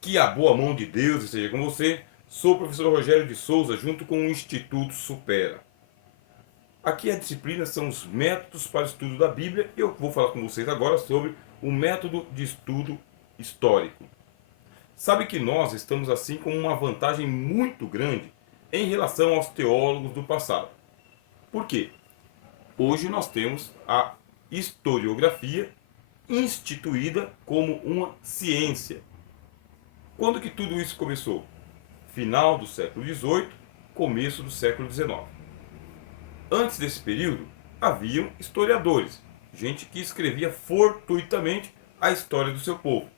Que a boa mão de Deus esteja com você. Sou o professor Rogério de Souza, junto com o Instituto Supera. Aqui a disciplina são os métodos para o estudo da Bíblia e eu vou falar com vocês agora sobre o método de estudo histórico. Sabe que nós estamos assim com uma vantagem muito grande em relação aos teólogos do passado. Por quê? Hoje nós temos a historiografia instituída como uma ciência. Quando que tudo isso começou? Final do século XVIII, começo do século XIX. Antes desse período, haviam historiadores, gente que escrevia fortuitamente a história do seu povo.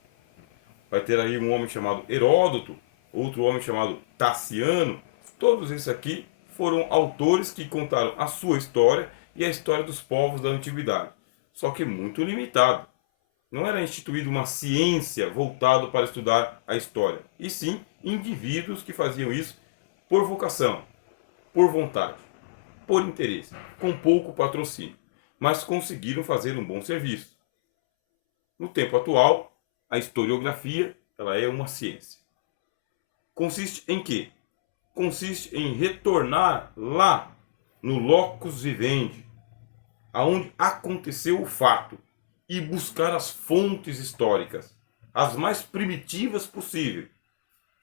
Vai ter aí um homem chamado Heródoto, outro homem chamado Taciano. Todos esses aqui foram autores que contaram a sua história e a história dos povos da antiguidade. Só que muito limitado. Não era instituída uma ciência voltada para estudar a história, e sim indivíduos que faziam isso por vocação, por vontade, por interesse, com pouco patrocínio, mas conseguiram fazer um bom serviço. No tempo atual, a historiografia ela é uma ciência. Consiste em quê? Consiste em retornar lá no locus vivendi, aonde aconteceu o fato, e buscar as fontes históricas, as mais primitivas possível.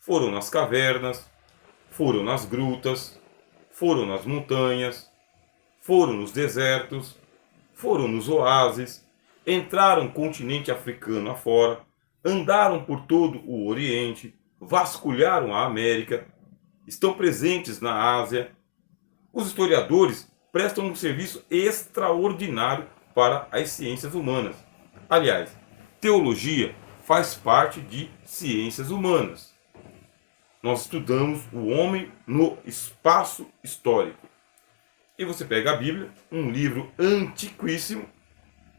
Foram nas cavernas, foram nas grutas, foram nas montanhas, foram nos desertos, foram nos oásis, entraram o continente africano afora, andaram por todo o Oriente, vasculharam a América, estão presentes na Ásia. Os historiadores prestam um serviço extraordinário para as ciências humanas. Aliás, teologia faz parte de ciências humanas. Nós estudamos o homem no espaço histórico. E você pega a Bíblia, um livro antiquíssimo,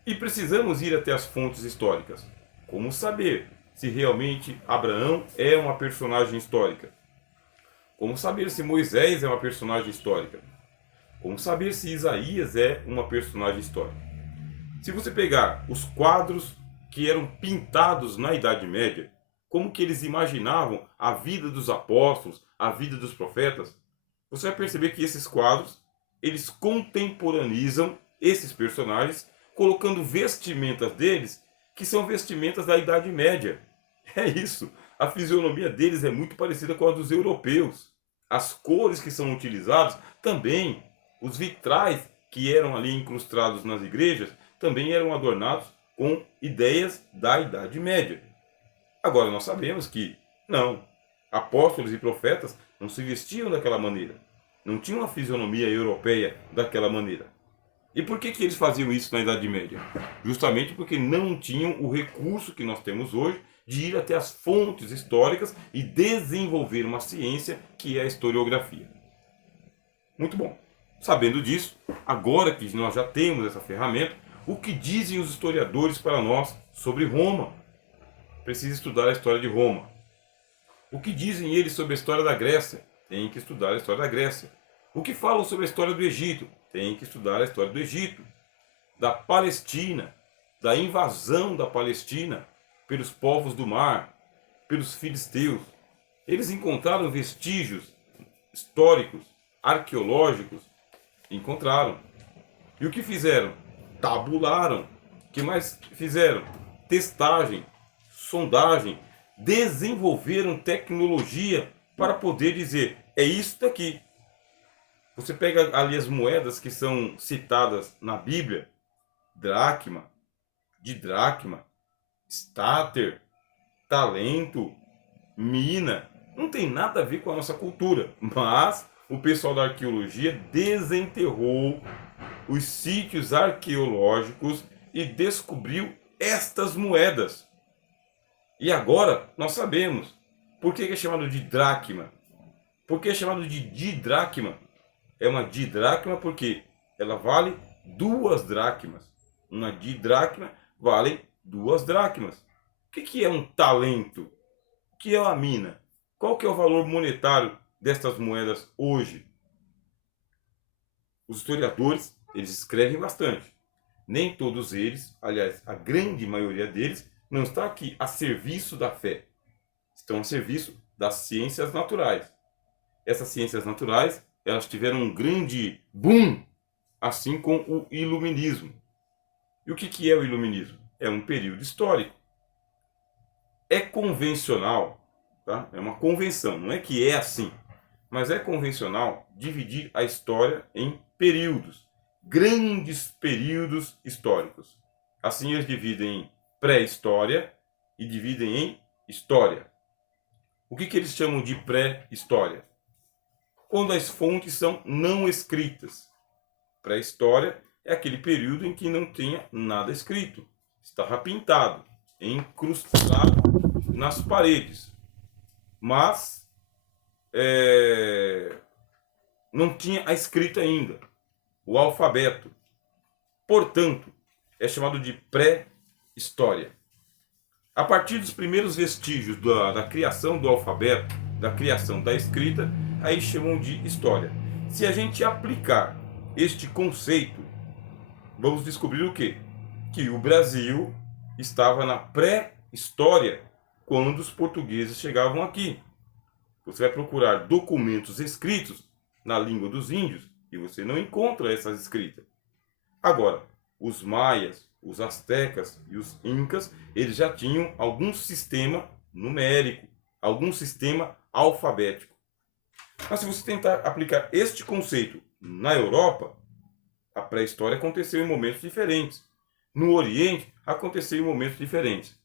e precisamos ir até as fontes históricas. Como saber se realmente Abraão é uma personagem histórica? Como saber se Moisés é uma personagem histórica? Como saber se Isaías é uma personagem histórica? Se você pegar os quadros que eram pintados na Idade Média, como que eles imaginavam a vida dos apóstolos, a vida dos profetas, você vai perceber que esses quadros, eles contemporaneizam esses personagens, colocando vestimentas deles que são vestimentas da Idade Média. É isso. A fisionomia deles é muito parecida com a dos europeus. As cores que são utilizadas também, os vitrais que eram ali incrustados nas igrejas, também eram adornados com ideias da Idade Média. Agora nós sabemos que não, apóstolos e profetas não se vestiam daquela maneira, não tinham uma fisionomia europeia daquela maneira. E por que eles faziam isso na Idade Média? Justamente porque não tinham o recurso que nós temos hoje de ir até as fontes históricas e desenvolver uma ciência que é a historiografia. Muito bom. Sabendo disso, agora que nós já temos essa ferramenta, o que dizem os historiadores para nós sobre Roma? Precisa estudar a história de Roma. O que dizem eles sobre a história da Grécia? Tem que estudar a história da Grécia. O que falam sobre a história do Egito? Tem que estudar a história do Egito. Da Palestina, da invasão da Palestina pelos povos do mar, pelos filisteus. Eles encontraram vestígios históricos, arqueológicos. Encontraram. E o que fizeram? Tabularam. O que mais fizeram? Testagem, sondagem, desenvolveram tecnologia para poder dizer, é isso daqui. Você pega ali as moedas que são citadas na Bíblia, dracma, didracma, stater, talento, mina, não tem nada a ver com a nossa cultura, mas o pessoal da arqueologia desenterrou os sítios arqueológicos e descobriu estas moedas. E agora nós sabemos por que é chamado de dracma. Por que é chamado de didracma? É uma didracma porque ela vale 2 dracmas. Uma didracma vale 2 dracmas. O que é um talento? O que é uma mina? Qual que é o valor monetário destas moedas hoje? Os historiadores, eles escrevem bastante. Nem todos eles, aliás, a grande maioria deles, não está aqui a serviço da fé. estão a serviço das ciências naturais. Essas ciências naturais, elas tiveram um grande boom, assim como o iluminismo. E o que é o iluminismo? É um período histórico. É convencional, tá? É uma convenção, não é que é assim, mas é convencional dividir a história em períodos, grandes períodos históricos. Assim eles dividem em pré-história e dividem em história. O que eles chamam de pré-história? Quando as fontes são não escritas. Pré-história é aquele período em que não tinha nada escrito. Estava pintado, incrustado nas paredes. Mas não tinha a escrita ainda, o alfabeto. Portanto, é chamado de pré-história. A partir dos primeiros vestígios da criação do alfabeto, da criação da escrita, aí chamam de história. Se a gente aplicar este conceito, vamos descobrir o quê? Que o Brasil estava na pré-história quando os portugueses chegavam aqui. Você vai procurar documentos escritos na língua dos índios e você não encontra essas escritas. Agora, os maias, os astecas e os incas, eles já tinham algum sistema numérico, algum sistema alfabético. Mas se você tentar aplicar este conceito na Europa, a pré-história aconteceu em momentos diferentes. No Oriente, aconteceu em momentos diferentes.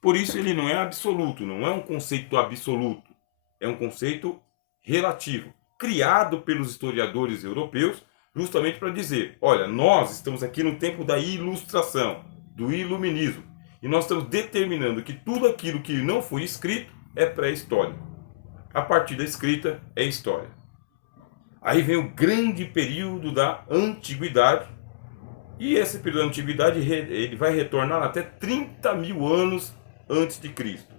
Por isso ele não é absoluto, não é um conceito absoluto. É um conceito relativo, criado pelos historiadores europeus, justamente para dizer, olha, nós estamos aqui no tempo da ilustração, do iluminismo, e nós estamos determinando que tudo aquilo que não foi escrito é pré-histórico. A partir da escrita é história. Aí vem o grande período da antiguidade, e esse período da antiguidade ele vai retornar até 30 mil anos antes de Cristo.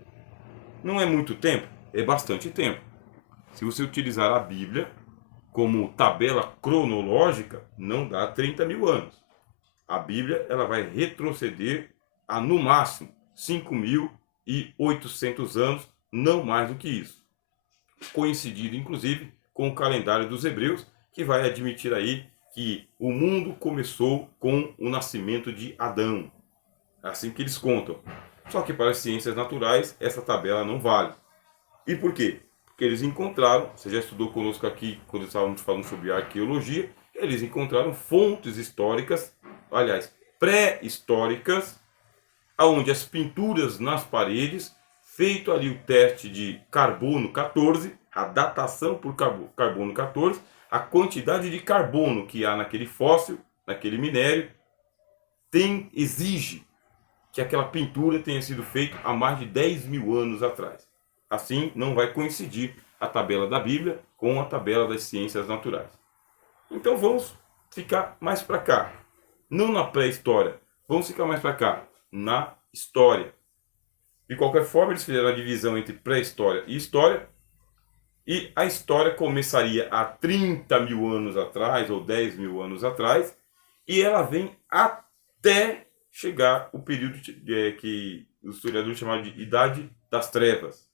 Não é muito tempo? É bastante tempo. Se você utilizar a Bíblia como tabela cronológica, não dá 30 mil anos. A Bíblia ela vai retroceder a, no máximo, 5.800 anos, não mais do que isso. Coincidido, inclusive, com o calendário dos hebreus, que vai admitir aí que o mundo começou com o nascimento de Adão. É assim que eles contam. Só que para as ciências naturais, essa tabela não vale. E por quê? Porque eles encontraram, você já estudou conosco aqui, quando estávamos falando sobre arqueologia, eles encontraram fontes históricas, aliás, pré-históricas, onde as pinturas nas paredes, feito ali o teste de carbono 14, a datação por carbono 14, a quantidade de carbono que há naquele fóssil, naquele minério, exige que aquela pintura tenha sido feita há mais de 10 mil anos atrás. Assim, não vai coincidir a tabela da Bíblia com a tabela das ciências naturais. Então vamos ficar mais para cá. Não na pré-história. Vamos ficar mais para cá. Na história. De qualquer forma, eles fizeram a divisão entre pré-história e história. E a história começaria há 30 mil anos atrás, ou 10 mil anos atrás. E ela vem até chegar o período que os historiadores chamaram de Idade das Trevas.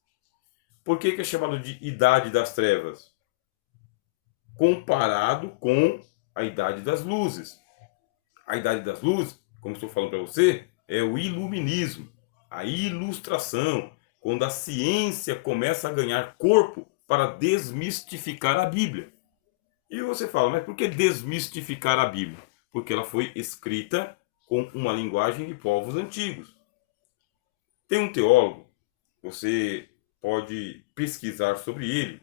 Por que é chamado de Idade das Trevas? Comparado com a Idade das Luzes. A Idade das Luzes, como estou falando para você, é o iluminismo, a ilustração, quando a ciência começa a ganhar corpo para desmistificar a Bíblia. E você fala, mas por que desmistificar a Bíblia? Porque ela foi escrita com uma linguagem de povos antigos. Tem um teólogo, você pode pesquisar sobre ele.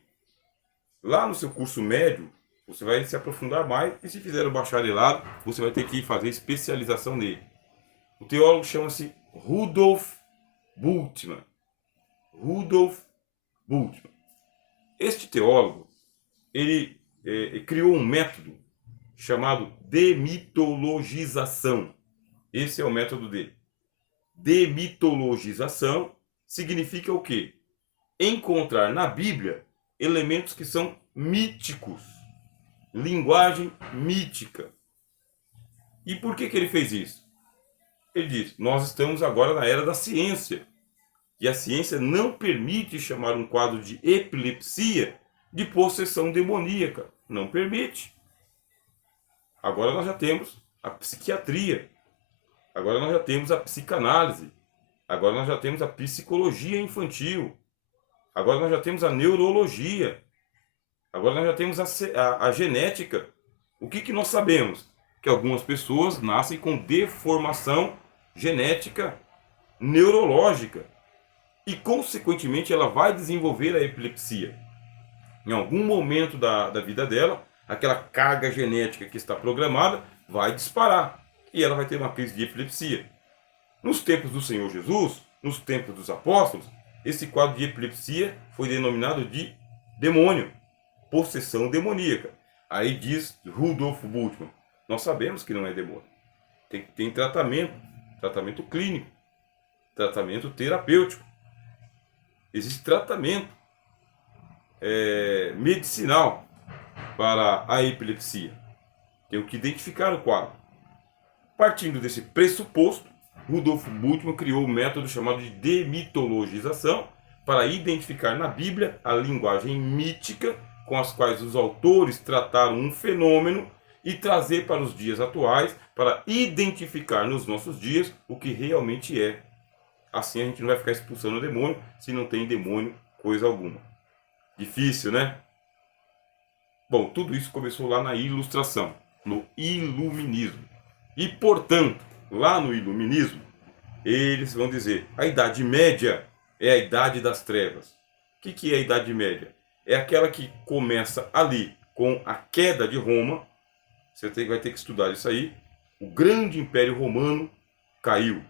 Lá no seu curso médio, você vai se aprofundar mais, e se fizer o bacharelado, você vai ter que fazer especialização nele. O teólogo chama-se Rudolf Bultmann. Rudolf Bultmann. Este teólogo, ele criou um método chamado demitologização. Esse é o método dele. Demitologização significa o quê? Encontrar na Bíblia elementos que são míticos, linguagem mítica. E por que ele fez isso? Ele diz, nós estamos agora na era da ciência. E a ciência não permite chamar um quadro de epilepsia de possessão demoníaca. Não permite. Agora nós já temos a psiquiatria. Agora nós já temos a psicanálise. Agora nós já temos a psicologia infantil. Agora nós já temos a neurologia. Agora nós já temos a genética. O que nós sabemos? Que algumas pessoas nascem com deformação genética neurológica. E, consequentemente, ela vai desenvolver a epilepsia. Em algum momento da vida dela, aquela carga genética que está programada vai disparar. E ela vai ter uma crise de epilepsia. Nos tempos do Senhor Jesus, nos tempos dos apóstolos, esse quadro de epilepsia foi denominado de demônio, possessão demoníaca. Aí diz Rudolf Bultmann, nós sabemos que não é demônio. Tem tratamento clínico, tratamento terapêutico. Existe tratamento medicinal para a epilepsia. Tem que identificar o quadro. Partindo desse pressuposto, Rudolf Bultmann criou um método chamado de demitologização para identificar na Bíblia a linguagem mítica com as quais os autores trataram um fenômeno e trazer para os dias atuais para identificar nos nossos dias o que realmente é. Assim a gente não vai ficar expulsando o demônio se não tem demônio coisa alguma. Difícil, né? Bom, tudo isso começou lá na Ilustração, no Iluminismo. E, portanto, lá no Iluminismo, eles vão dizer, a Idade Média é a Idade das Trevas. O que é a Idade Média? É aquela que começa ali com a queda de Roma. Você vai ter que estudar isso aí. O grande Império Romano caiu.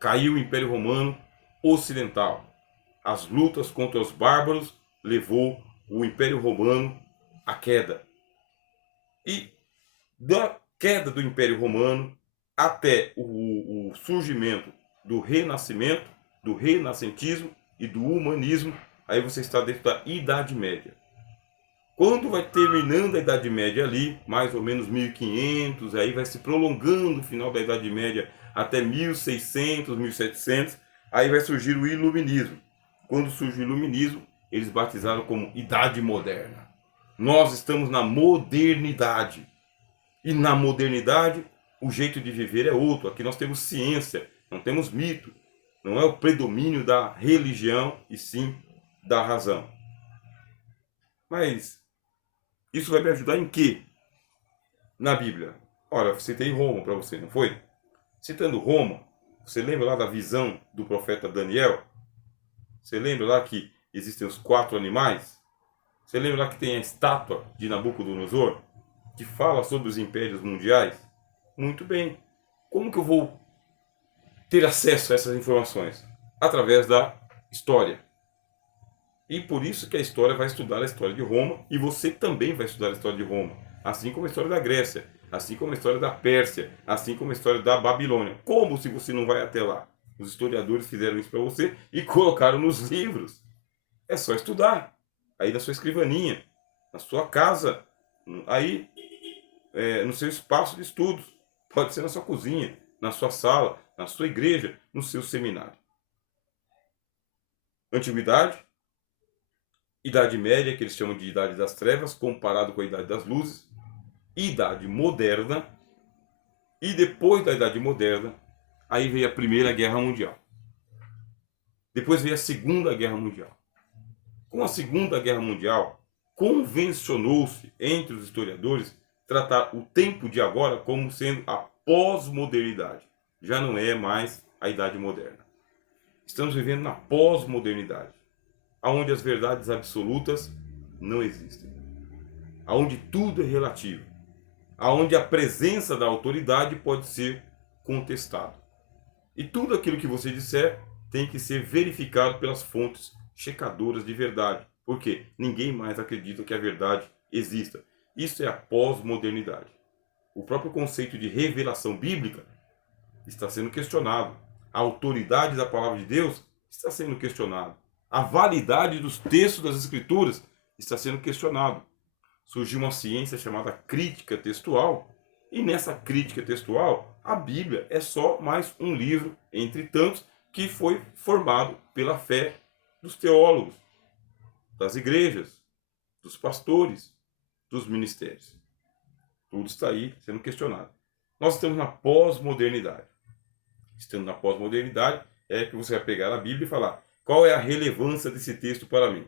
Caiu o Império Romano Ocidental. As lutas contra os bárbaros levou o Império Romano à queda. E da queda do Império Romano até o surgimento do Renascimento, do Renascentismo e do Humanismo, aí você está dentro da Idade Média. Quando vai terminando a Idade Média ali, mais ou menos 1500, aí vai se prolongando o final da Idade Média até 1600, 1700, aí vai surgir o Iluminismo. Quando surge o Iluminismo, eles batizaram como Idade Moderna. Nós estamos na modernidade. E na modernidade, o jeito de viver é outro. Aqui nós temos ciência, não temos mito. Não é o predomínio da religião, e sim da razão. Mas isso vai me ajudar em quê? Na Bíblia. Ora, eu citei Roma para você, não foi? Citando Roma, você lembra lá da visão do profeta Daniel? Você lembra lá que existem os 4 animais? Você lembra lá que tem a estátua de Nabucodonosor, que fala sobre os impérios mundiais? Muito bem. Como que eu vou ter acesso a essas informações? Através da história. E por isso que a história vai estudar a história de Roma, e você também vai estudar a história de Roma, assim como a história da Grécia, assim como a história da Pérsia, assim como a história da Babilônia. Como se você não vai até lá? Os historiadores fizeram isso para você e colocaram nos livros. É só estudar. Aí na sua escrivaninha, na sua casa, aí no seu espaço de estudos. Pode ser na sua cozinha, na sua sala, na sua igreja, no seu seminário. Antiguidade, Idade Média, que eles chamam de Idade das Trevas, comparado com a Idade das Luzes, Idade Moderna, e depois da Idade Moderna, aí veio a Primeira Guerra Mundial. Depois veio a Segunda Guerra Mundial. Com a Segunda Guerra Mundial, convencionou-se entre os historiadores tratar o tempo de agora como sendo a pós-modernidade. Já não é mais a Idade Moderna. Estamos vivendo na pós-modernidade, onde as verdades absolutas não existem, onde tudo é relativo, onde a presença da autoridade pode ser contestada. E tudo aquilo que você disser tem que ser verificado pelas fontes checadoras de verdade, porque ninguém mais acredita que a verdade exista. Isso é a pós-modernidade. O próprio conceito de revelação bíblica está sendo questionado. A autoridade da palavra de Deus está sendo questionada. A validade dos textos das Escrituras está sendo questionado. Surgiu uma ciência chamada crítica textual, e nessa crítica textual, a Bíblia é só mais um livro, entre tantos, que foi formado pela fé dos teólogos, das igrejas, dos pastores, dos ministérios. Tudo está aí sendo questionado. Nós estamos na pós-modernidade. Estando na pós-modernidade, é que você vai pegar a Bíblia e falar: qual é a relevância desse texto para mim?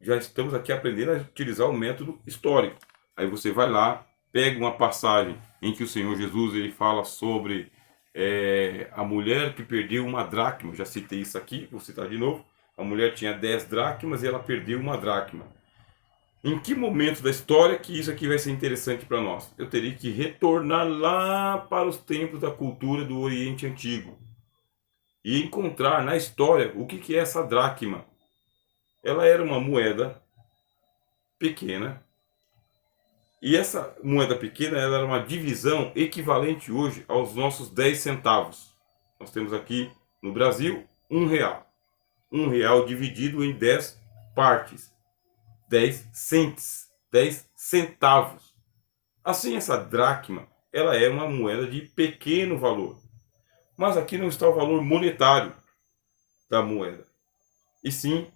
Já estamos aqui aprendendo a utilizar o método histórico. Aí você vai lá, pega uma passagem em que o Senhor Jesus ele fala sobre a mulher que perdeu uma dracma. Já citei isso aqui, vou citar de novo. A mulher tinha 10 dracmas e ela perdeu uma dracma. Em que momento da história que isso aqui vai ser interessante para nós? Eu teria que retornar lá para os tempos da cultura do Oriente Antigo e encontrar na história o que é essa dracma. Ela era uma moeda pequena, e essa moeda pequena ela era uma divisão equivalente hoje aos nossos 10 centavos. Nós temos aqui no Brasil R$ 1. R$ 1 dividido em 10 partes. 10 cents, 10 centavos. Assim, essa dracma, ela é uma moeda de pequeno valor. Mas aqui não está o valor monetário da moeda, e sim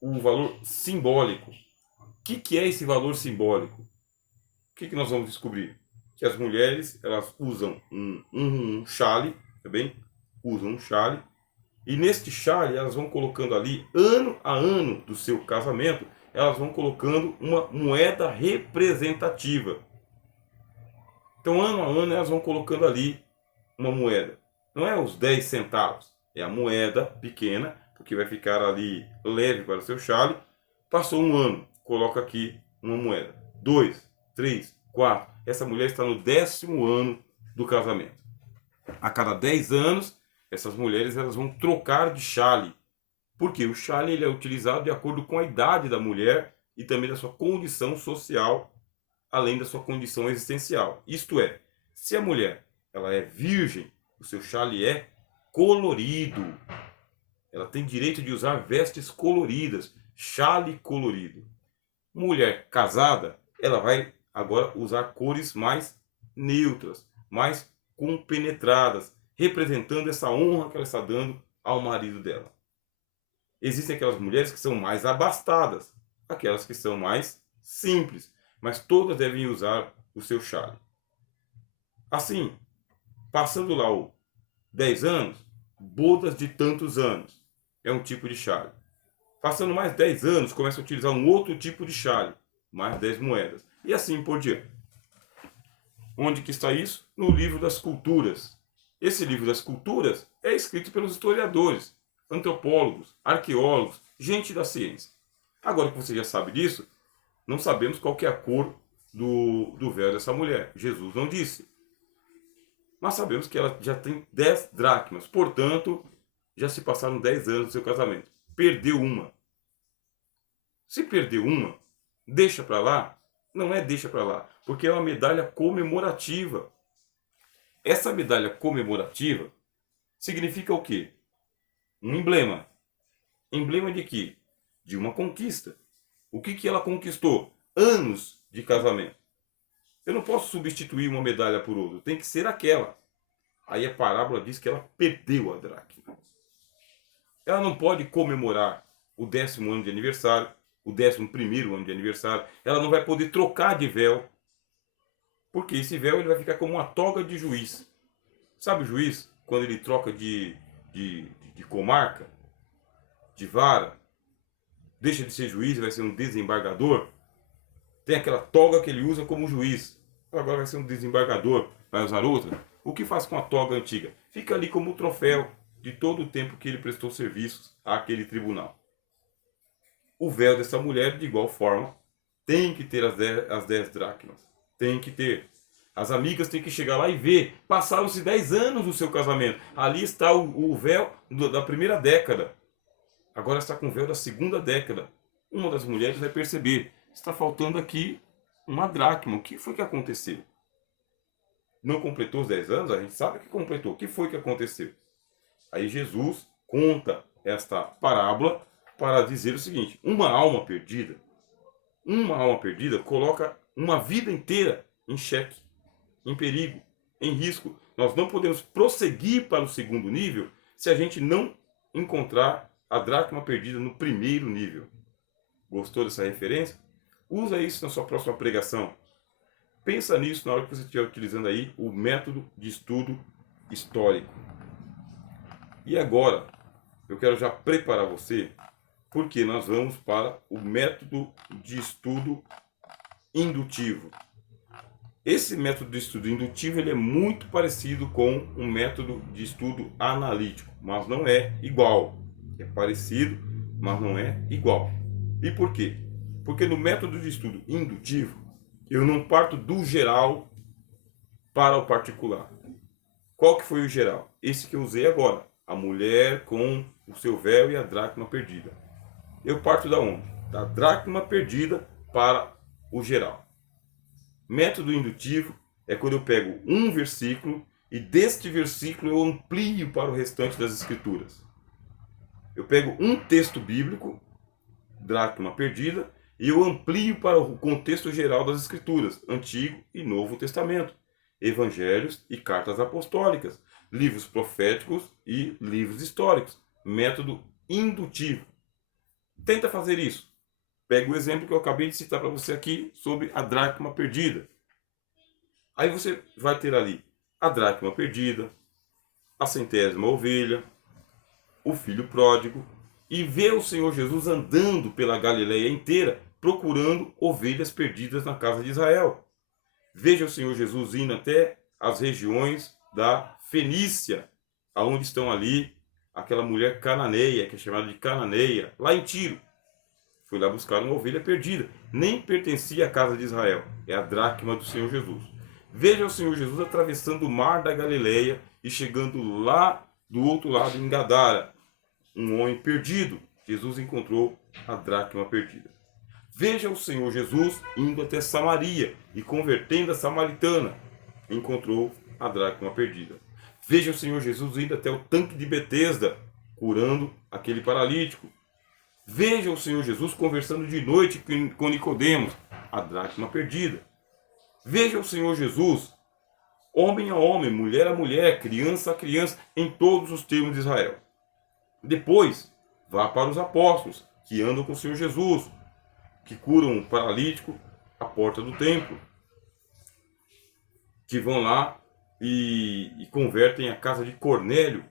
o valor simbólico. O que é esse valor simbólico? O que nós vamos descobrir? Que as mulheres, elas usam um chale, tá bem? Usam um chale, e neste chale elas vão colocando ali, ano a ano do seu casamento, elas vão colocando uma moeda representativa. Então, ano a ano, elas vão colocando ali uma moeda. Não é os 10 centavos, é a moeda pequena, porque vai ficar ali leve para o seu chale. Passou um ano, coloca aqui uma moeda. 2, 3, 4. Essa mulher está no 10º ano do casamento. A cada 10 anos, essas mulheres elas vão trocar de chale. Porque o chale ele é utilizado de acordo com a idade da mulher e também da sua condição social, além da sua condição existencial. Isto é, se a mulher ela é virgem, o seu chale é colorido. Ela tem direito de usar vestes coloridas, chale colorido. Mulher casada, ela vai agora usar cores mais neutras, mais compenetradas, representando essa honra que ela está dando ao marido dela. Existem aquelas mulheres que são mais abastadas, aquelas que são mais simples, mas todas devem usar o seu chale. Assim, passando lá os 10 anos, bodas de tantos anos, é um tipo de chale. Passando mais 10 anos, começa a utilizar um outro tipo de chale, mais 10 moedas, e assim por diante. Onde que está isso? No livro das culturas. Esse livro das culturas é escrito pelos historiadores, antropólogos, arqueólogos, gente da ciência. Agora que você já sabe disso, não sabemos qual que é a cor do véu dessa mulher. Jesus não disse. Mas sabemos que ela já tem 10 dracmas. Portanto, já se passaram 10 anos do seu casamento. Perdeu uma. Se perdeu uma, deixa para lá. Não é deixa para lá, porque é uma medalha comemorativa. Essa medalha comemorativa significa o quê? Um emblema. Emblema de quê? De uma conquista. O que ela conquistou? Anos de casamento. Eu não posso substituir uma medalha por outra. Tem que ser aquela. Aí a parábola diz que ela perdeu a dracma. Ela não pode comemorar o 10º ano de aniversário, o 11º ano de aniversário. Ela não vai poder trocar de véu. Porque esse véu ele vai ficar como uma toga de juiz. Sabe o juiz? Quando ele troca de comarca, de vara, deixa de ser juiz e vai ser um desembargador. Tem aquela toga que ele usa como juiz. Agora vai ser um desembargador, vai usar outra. O que faz com a toga antiga? Fica ali como troféu de todo o tempo que ele prestou serviços àquele tribunal. O véu dessa mulher, de igual forma, tem que ter as 10 dracmas. Tem que ter. As amigas têm que chegar lá e ver. Passaram-se 10 anos do seu casamento. Ali está o véu da primeira década. Agora está com o véu da segunda década. Uma das mulheres vai perceber. Está faltando aqui uma dracma. O que foi que aconteceu? Não completou os 10 anos? A gente sabe que completou. O que foi que aconteceu? Aí Jesus conta esta parábola para dizer o seguinte: uma alma perdida coloca uma vida inteira em xeque, em perigo, em risco. Nós não podemos prosseguir para o segundo nível se a gente não encontrar a dracma perdida no primeiro nível. Gostou dessa referência? Usa isso na sua próxima pregação. Pensa nisso na hora que você estiver utilizando aí o método de estudo histórico. E agora, eu quero já preparar você, porque nós vamos para o método de estudo indutivo. Esse método de estudo indutivo ele é muito parecido com um método de estudo analítico, mas não é igual. É parecido, mas não é igual. E por quê? Porque no método de estudo indutivo, eu não parto do geral para o particular. Qual que foi o geral? Esse que eu usei agora. A mulher com o seu véu e a dracma perdida. Eu parto da onde? Da dracma perdida para o geral. Método indutivo é quando eu pego um versículo e deste versículo eu amplio para o restante das escrituras. Eu pego um texto bíblico, dracma perdida, e eu amplio para o contexto geral das escrituras, Antigo e Novo Testamento, evangelhos e cartas apostólicas, livros proféticos e livros históricos. Método indutivo. Tenta fazer isso. Pega o exemplo que eu acabei de citar para você aqui sobre a dracma perdida. Aí você vai ter ali a dracma perdida, a centésima ovelha, o filho pródigo, e vê o Senhor Jesus andando pela Galileia inteira, procurando ovelhas perdidas na casa de Israel. Veja o Senhor Jesus indo até as regiões da Fenícia, aonde estão ali aquela mulher cananeia, que é chamada de cananeia, lá em Tiro. Foi lá buscar uma ovelha perdida. Nem pertencia à casa de Israel. É a dracma do Senhor Jesus. Veja o Senhor Jesus atravessando o mar da Galileia e chegando lá do outro lado em Gadara. Um homem perdido. Jesus encontrou a dracma perdida. Veja o Senhor Jesus indo até Samaria e convertendo a samaritana. Encontrou a dracma perdida. Veja o Senhor Jesus indo até o tanque de Betesda, curando aquele paralítico. Veja o Senhor Jesus conversando de noite com Nicodemos, a dracma perdida. Veja o Senhor Jesus, homem a homem, mulher a mulher, criança a criança, em todos os termos de Israel. Depois, vá para os apóstolos, que andam com o Senhor Jesus, que curam um paralítico à porta do templo, que vão lá e convertem a casa de Cornélio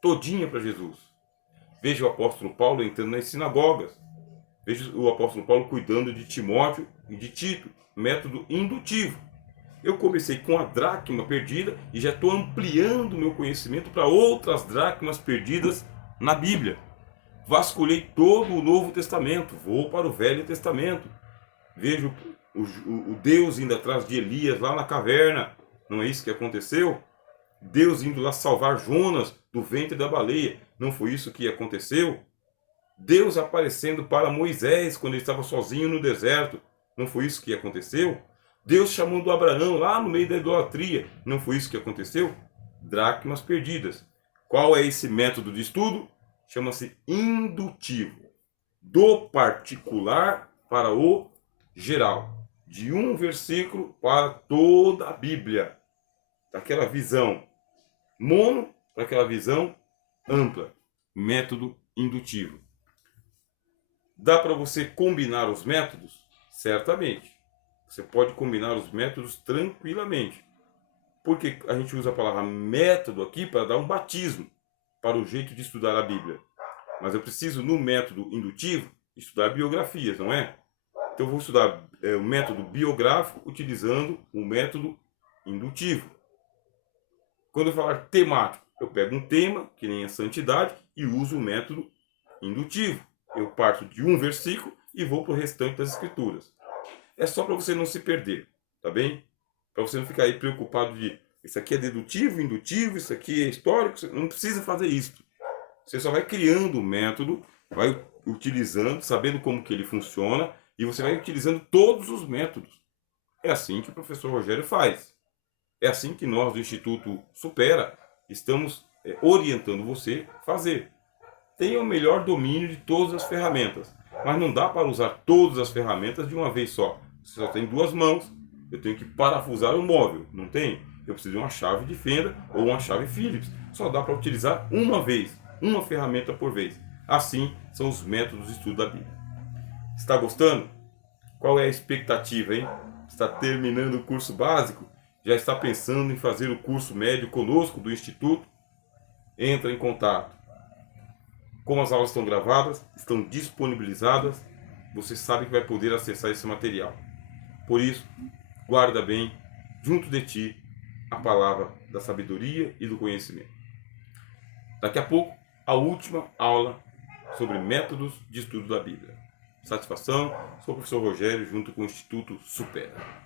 todinha para Jesus. Veja o apóstolo Paulo entrando nas sinagogas. Veja o apóstolo Paulo cuidando de Timóteo e de Tito. Método indutivo. Eu comecei com a dracma perdida e já estou ampliando o meu conhecimento para outras dracmas perdidas na Bíblia. Vasculhei todo o Novo Testamento, vou para o Velho Testamento. Vejo o Deus indo atrás de Elias lá na caverna. Não é isso que aconteceu? Deus indo lá salvar Jonas do ventre da baleia. Não foi isso que aconteceu? Deus aparecendo para Moisés quando ele estava sozinho no deserto. Não foi isso que aconteceu? Deus chamando Abraão lá no meio da idolatria. Não foi isso que aconteceu? Dracmas perdidas. Qual é esse método de estudo? Chama-se indutivo. Do particular para o geral. De um versículo para toda a Bíblia. Daquela visão mono para aquela visão ampla. Método indutivo. Dá para você combinar os métodos? Certamente. Você pode combinar os métodos tranquilamente. Porque a gente usa a palavra método aqui para dar um batismo para o jeito de estudar a Bíblia. Mas eu preciso, no método indutivo, estudar biografias, não é? Então eu vou estudar o método biográfico utilizando o método indutivo. Quando eu falar temático, eu pego um tema, que nem a santidade, e uso o método indutivo. Eu parto de um versículo e vou para o restante das escrituras. É só para você não se perder, tá bem? Para você não ficar aí preocupado de isso aqui é dedutivo, indutivo, isso aqui é histórico. Você não precisa fazer isso. Você só vai criando o método, vai utilizando, sabendo como que ele funciona, e você vai utilizando todos os métodos. É assim que o professor Rogério faz. É assim que nós do Instituto Supera estamos orientando você a fazer. Tenha o melhor domínio de todas as ferramentas, mas não dá para usar todas as ferramentas de uma vez só. Você só tem duas mãos, eu tenho que parafusar o móvel, não tem? eu preciso de uma chave de fenda ou uma chave Phillips. Só dá para utilizar uma vez, uma ferramenta por vez. Assim são os métodos de estudo da Bíblia. Está gostando? Qual é a expectativa, hein? Está terminando o curso básico? Já está pensando em fazer o curso médio conosco do Instituto? Entra em contato. Como as aulas estão gravadas, estão disponibilizadas, você sabe que vai poder acessar esse material. Por isso, guarda bem, junto de ti, a palavra da sabedoria e do conhecimento. Daqui a pouco, a última aula sobre métodos de estudo da Bíblia. Satisfação, sou o professor Rogério, junto com o Instituto Supera.